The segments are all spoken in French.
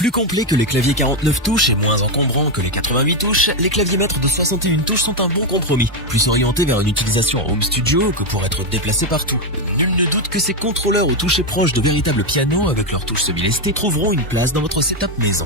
Plus complet que les claviers 49 touches et moins encombrants que les 88 touches, les claviers maîtres de 61 touches sont un bon compromis, plus orientés vers une utilisation en home studio que pour être déplacés partout. Nul ne doute que ces contrôleurs aux touches proches de véritables pianos avec leurs touches semi-lestées trouveront une place dans votre setup maison.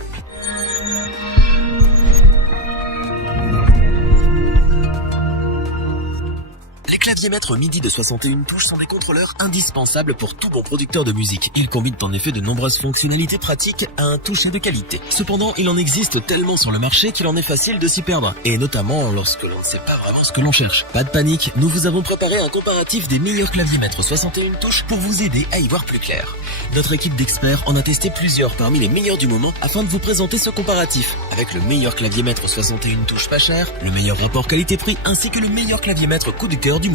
Les claviers maîtres MIDI de 61 touches sont des contrôleurs indispensables pour tout bon producteur de musique. Ils combinent en effet de nombreuses fonctionnalités pratiques à un toucher de qualité. Cependant, il en existe tellement sur le marché qu'il en est facile de s'y perdre, et notamment lorsque l'on ne sait pas vraiment ce que l'on cherche. Pas de panique, nous vous avons préparé un comparatif des meilleurs claviers maîtres 61 touches pour vous aider à y voir plus clair. Notre équipe d'experts en a testé plusieurs parmi les meilleurs du moment afin de vous présenter ce comparatif, avec le meilleur clavier maître 61 touches pas cher, le meilleur rapport qualité-prix ainsi que le meilleur clavier maître coup de cœur du moment.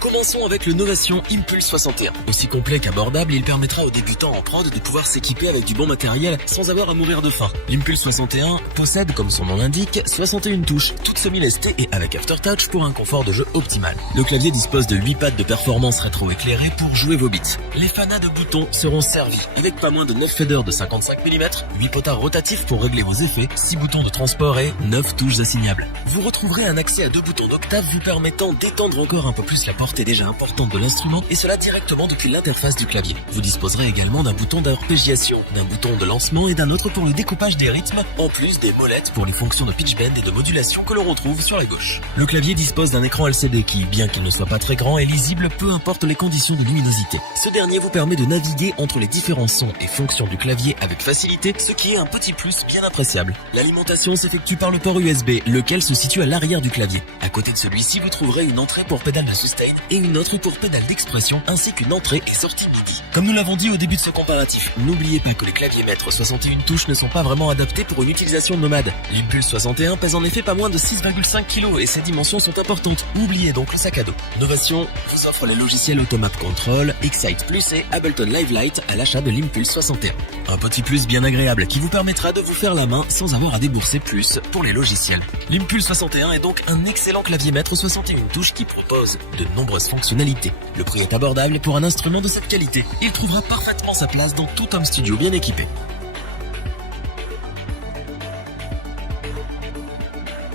Commençons avec le Novation Impulse 61. Aussi complet qu'abordable, il permettra aux débutants en prod de pouvoir s'équiper avec du bon matériel sans avoir à mourir de faim. L'Impulse 61 possède, comme son nom l'indique, 61 touches, toutes semi-lestées et avec Aftertouch pour un confort de jeu optimal. Le clavier dispose de 8 pads de performance rétro-éclairés pour jouer vos beats. Les fanats de boutons seront servis, avec pas moins de 9 faders de 55 mm, 8 potards rotatifs pour régler vos effets, 6 boutons de transport et 9 touches assignables. Vous retrouverez un accès à 2 boutons d'octave vous permettant d'étendre encore un peu plus la portée déjà importante de l'instrument, et cela directement depuis l'interface du clavier. Vous disposerez également d'un bouton d'arpégiation, d'un bouton de lancement et d'un autre pour le découpage des rythmes, en plus des molettes pour les fonctions de pitch bend et de modulation que l'on retrouve sur la gauche. Le clavier dispose d'un écran LCD qui, bien qu'il ne soit pas très grand, est lisible peu importe les conditions de luminosité. Ce dernier vous permet de naviguer entre les différents sons et fonctions du clavier avec facilité, ce qui est un petit plus bien appréciable. L'alimentation s'effectue par le port USB, lequel se situe à l'arrière du clavier. À côté de celui-ci, vous trouverez une entrée pour pédale de sustain et une autre pour pédale d'expression ainsi qu'une entrée et sortie MIDI. Comme nous l'avons dit au début de ce comparatif, n'oubliez pas que les claviers maîtres 61 touches ne sont pas vraiment adaptés pour une utilisation nomade. L'Impulse 61 pèse en effet pas moins de 6,5 kg et ses dimensions sont importantes. Oubliez donc le sac à dos. Novation vous offre les logiciels Automap Control, Excite Plus et Ableton Live Lite à l'achat de l'Impulse 61. Un petit plus bien agréable qui vous permettra de vous faire la main sans avoir à débourser plus pour les logiciels. L'Impulse 61 est donc un excellent clavier maître 61 touches qui propose de nombreuses fonctionnalités. Le prix est abordable pour un instrument de cette qualité. Il trouvera parfaitement sa place dans tout home studio bien équipé.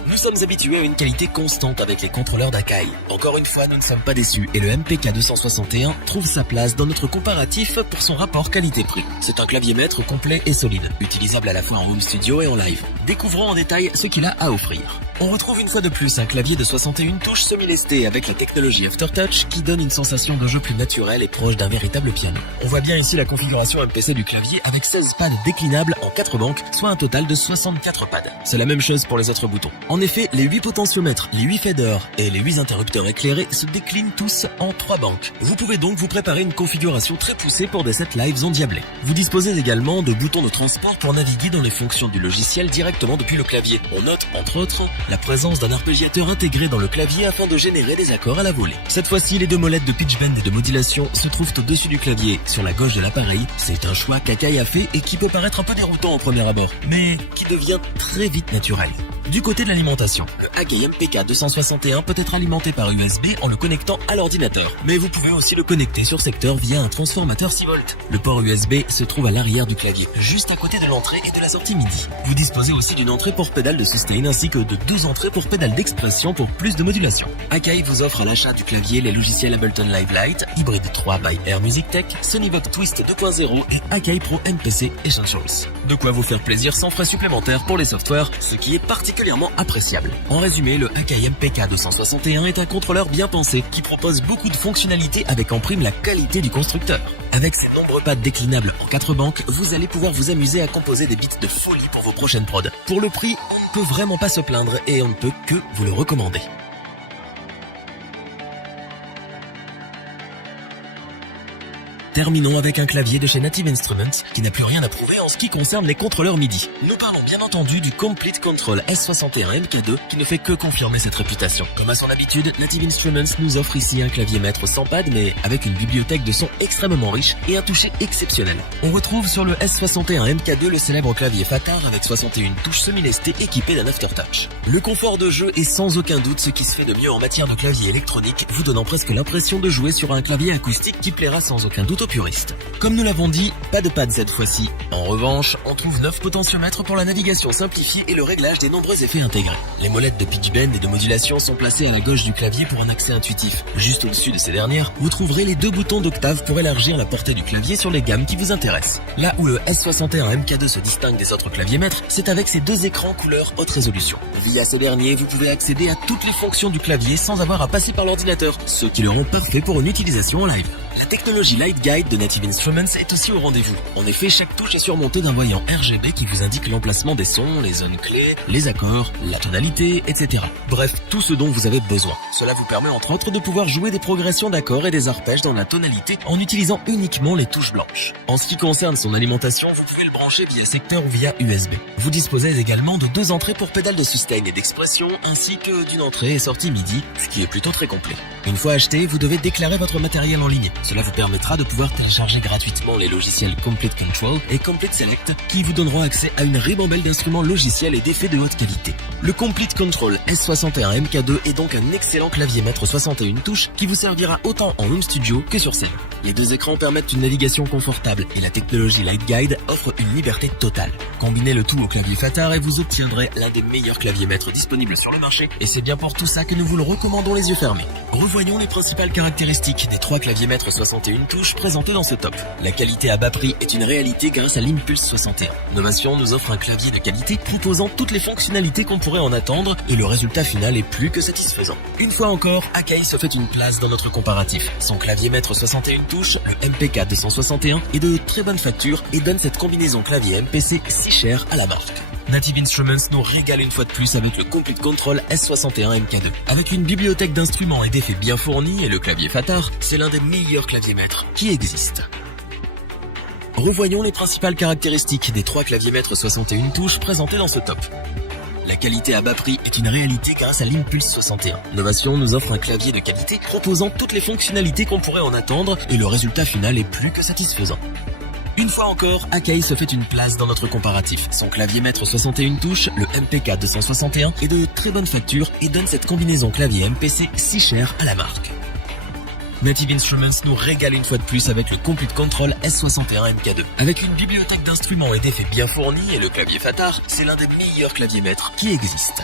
Nous sommes habitués à une qualité constante avec les contrôleurs d'Akai. Encore une fois, nous ne sommes pas déçus et le MPK 261 trouve sa place dans notre comparatif pour son rapport qualité-prix. C'est un clavier maître complet et solide, utilisable à la fois en home studio et en live. Découvrons en détail ce qu'il a à offrir. On retrouve une fois de plus un clavier de 61 touches semi-lesté avec la technologie Aftertouch qui donne une sensation de jeu plus naturelle et proche d'un véritable piano. On voit bien ici la configuration MPC du clavier avec 16 pads déclinables en 4 banques, soit un total de 64 pads. C'est la même chose pour les autres boutons. En effet, les 8 potentiomètres, les 8 faders et les 8 interrupteurs éclairés se déclinent tous en 3 banques. Vous pouvez donc vous préparer une configuration très poussée pour des sets lives endiablés. Vous disposez également de boutons de transport pour naviguer dans les fonctions du logiciel directement depuis le clavier. On note, entre autres, la présence d'un arpégiateur intégré dans le clavier afin de générer des accords à la volée. Cette fois-ci, les 2 molettes de pitch bend et de modulation se trouvent au-dessus du clavier, sur la gauche de l'appareil. C'est un choix qu'Akai a fait et qui peut paraître un peu déroutant au premier abord, mais qui devient très vite naturel. Du côté de l'alimentation, le Akai MPK 261 peut être alimenté par USB en le connectant à l'ordinateur, mais vous pouvez aussi le connecter sur secteur via un transformateur 6 volts. Le port USB se trouve à l'arrière du clavier, juste à côté de l'entrée et de la sortie MIDI. Vous disposez aussi d'une entrée pour pédale de sustain ainsi que de 2 entrées pour pédale d'expression pour plus de modulation. Akai vous offre à l'achat du clavier les logiciels Ableton Live Lite, Hybrid 3 by Air Music Tech, Sony Vox Twist 2.0 et Akai Pro MPC Essentials. De quoi vous faire plaisir sans frais supplémentaires pour les softwares, ce qui est particulièrement appréciable. En résumé, le Akai MPK 261 est un contrôleur bien pensé qui propose beaucoup de fonctionnalités avec en prime la qualité du constructeur. Avec ses nombreux pads déclinables en 4 banques, vous allez pouvoir vous amuser à composer des beats de folie pour vos prochaines prods. Pour le prix, on ne peut vraiment pas se plaindre et on ne peut que vous le recommander. Terminons avec un clavier de chez Native Instruments qui n'a plus rien à prouver en ce qui concerne les contrôleurs MIDI. Nous parlons bien entendu du Complete Control S61 MK2 qui ne fait que confirmer cette réputation. Comme à son habitude, Native Instruments nous offre ici un clavier maître sans pad mais avec une bibliothèque de sons extrêmement riche et un toucher exceptionnel. On retrouve sur le S61 MK2 le célèbre clavier Fatar avec 61 touches semi-lestées équipées d'un Aftertouch. Le confort de jeu est sans aucun doute ce qui se fait de mieux en matière de clavier électronique, vous donnant presque l'impression de jouer sur un clavier acoustique qui plaira sans aucun doute aux puristes. Comme nous l'avons dit, pas de pads cette fois-ci. En revanche, on trouve 9 potentiomètres pour la navigation simplifiée et le réglage des nombreux effets intégrés. Les molettes de pitch bend et de modulation sont placées à la gauche du clavier pour un accès intuitif. Juste au-dessus de ces dernières, vous trouverez les 2 boutons d'octave pour élargir la portée du clavier sur les gammes qui vous intéressent. Là où le S61 MK2 se distingue des autres claviers maîtres, c'est avec ses 2 écrans couleur haute résolution. Via ces derniers, vous pouvez accéder à toutes les fonctions du clavier sans avoir à passer par l'ordinateur, ce qui le rend parfait pour une utilisation en live. La technologie Light Guide de Native Instruments est aussi au rendez-vous. En effet, chaque touche est surmontée d'un voyant RGB qui vous indique l'emplacement des sons, les zones clés, les accords, la tonalité, etc. Bref, tout ce dont vous avez besoin. Cela vous permet entre autres de pouvoir jouer des progressions d'accords et des arpèges dans la tonalité en utilisant uniquement les touches blanches. En ce qui concerne son alimentation, vous pouvez le brancher via secteur ou via USB. Vous disposez également de 2 entrées pour pédales de sustain et d'expression, ainsi que d'une entrée et sortie MIDI, ce qui est plutôt très complet. Une fois acheté, vous devez déclarer votre matériel en ligne. Cela vous permettra de pouvoir télécharger gratuitement les logiciels Complete Control et Complete Select qui vous donneront accès à une ribambelle d'instruments logiciels et d'effets de haute qualité. Le Complete Control S61 MK2 est donc un excellent clavier maître 61 touches qui vous servira autant en home studio que sur scène. Les 2 écrans permettent une navigation confortable et la technologie Light Guide offre une liberté totale. Combinez le tout au clavier Fatar et vous obtiendrez l'un des meilleurs claviers maîtres disponibles sur le marché et c'est bien pour tout ça que nous vous le recommandons les yeux fermés. Revoyons les principales caractéristiques des 3 claviers maîtres 61 touches présentés dans ce top. La qualité à bas prix est une réalité grâce à l'Impulse 61. Novation nous offre un clavier de qualité proposant toutes les fonctionnalités qu'on pourrait en attendre et le résultat final est plus que satisfaisant. Une fois encore, Akai se fait une place dans notre comparatif. Son clavier maître 61 touches, le MPK 261, est de très bonne facture et donne cette combinaison clavier MPC si chère à la marque. Native Instruments nous régale une fois de plus avec le Complete Control S61 MK2. Avec une bibliothèque d'instruments et d'effets bien fournis et le clavier Fatar, c'est l'un des meilleurs claviers maîtres qui existent. Revoyons les principales caractéristiques des 3 claviers maîtres 61 touches présentés dans ce top. La qualité à bas prix est une réalité grâce à l'Impulse 61. Novation nous offre un clavier de qualité proposant toutes les fonctionnalités qu'on pourrait en attendre et le résultat final est plus que satisfaisant. Une fois encore, Akai se fait une place dans notre comparatif. Son clavier maître 61 touches, le MPK 261, est de très bonne facture et donne cette combinaison clavier MPC si chère à la marque. Native Instruments nous régale une fois de plus avec le Complete Control S61 MK2. Avec une bibliothèque d'instruments et d'effets bien fournis et le clavier Fatar, c'est l'un des meilleurs claviers maîtres qui existent.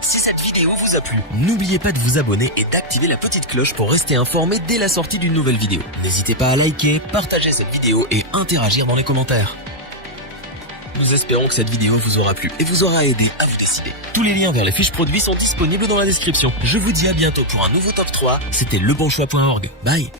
Si cette vidéo vous a plu, n'oubliez pas de vous abonner et d'activer la petite cloche pour rester informé dès la sortie d'une nouvelle vidéo. N'hésitez pas à liker, partager cette vidéo et interagir dans les commentaires. Nous espérons que cette vidéo vous aura plu et vous aura aidé à vous décider. Tous les liens vers les fiches produits sont disponibles dans la description. Je vous dis à bientôt pour un nouveau top 3. C'était lebonchoix.org. Bye.